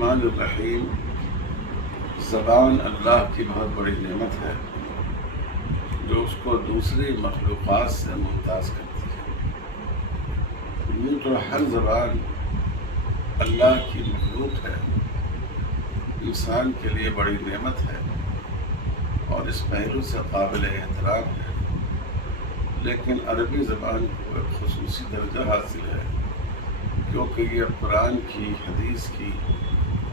الرحمن الرحیم زبان اللہ کی بہت بڑی نعمت ہے جو اس کو دوسری مخلوقات سے ممتاز کرتی ہے۔ یوں تو ہر زبان اللہ کی مخلوق ہے، انسان کے لیے بڑی نعمت ہے اور اس پہلو سے قابل احترام ہے، لیکن عربی زبان کو ایک خصوصی درجہ حاصل ہے کیونکہ یہ قرآن کی، حدیث کی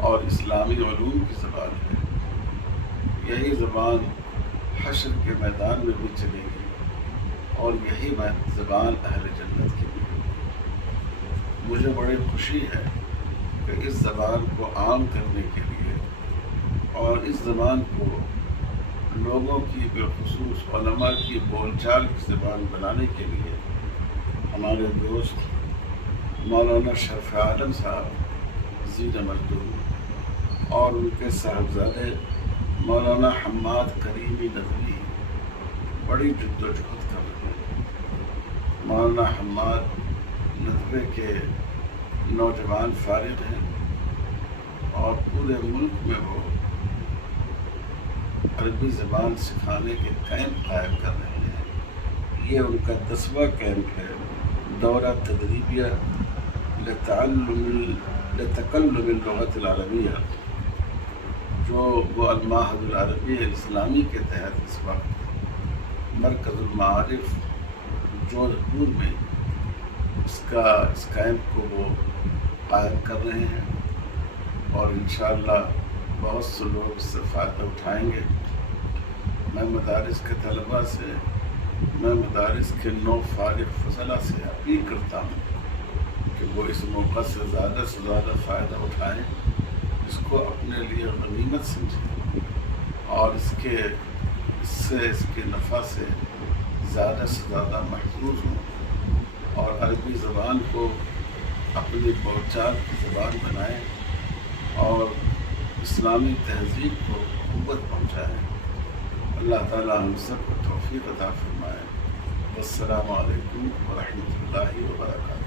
اور اسلامی علوم کی زبان ہے۔ یہی زبان حشر کے میدان میں بھی چلے گی اور یہی زبان اہل جنت کی بھی ہوگی۔ مجھے بڑی خوشی ہے کہ اس زبان کو عام کرنے کے لیے اور اس زبان کو لوگوں کی، بالخصوص علماء کی بول چال کی زبان بنانے کے لیے ہمارے دوست مولانا شرف عالم صاحب زیر مزدور اور ان کے صاحبزادے مولانا حماد کریمی ندوی بڑی جد و جہد کر رہے ہیں۔ مولانا حماد ندوی کے نوجوان فارغ ہیں اور پورے ملک میں وہ عربی زبان سکھانے کے کیمپ قائم کر رہے ہیں۔ یہ ان کا 10واں کیمپ ہے، دورہ تدریبیہ لتکلم اللغت العربیہ، جو وہ المعہد العربی الاسلامی کے تحت اس وقت مرکز المعارف جودھ پور میں اس کیمپ کو وہ قائم کر رہے ہیں اور انشاءاللہ بہت سے لوگ اس سے فائدہ اٹھائیں گے۔ میں مدارس کے طلباء سے، میں مدارس کے نو فارغ فضلہ سے اپیل کرتا ہوں کہ وہ اس موقع سے زیادہ فائدہ اٹھائیں، اس کو اپنے لیے غنیمت سمجھیں اور اس کے نفع سے زیادہ محفوظ ہوں اور عربی زبان کو اپنی بول چال کی زبان بنائیں اور اسلامی تہذیب کو قوت پہنچائیں۔ اللہ تعالی ہم سب کو توفیق عطا فرمائے۔ السلام علیکم ورحمۃ اللہ وبرکاتہ۔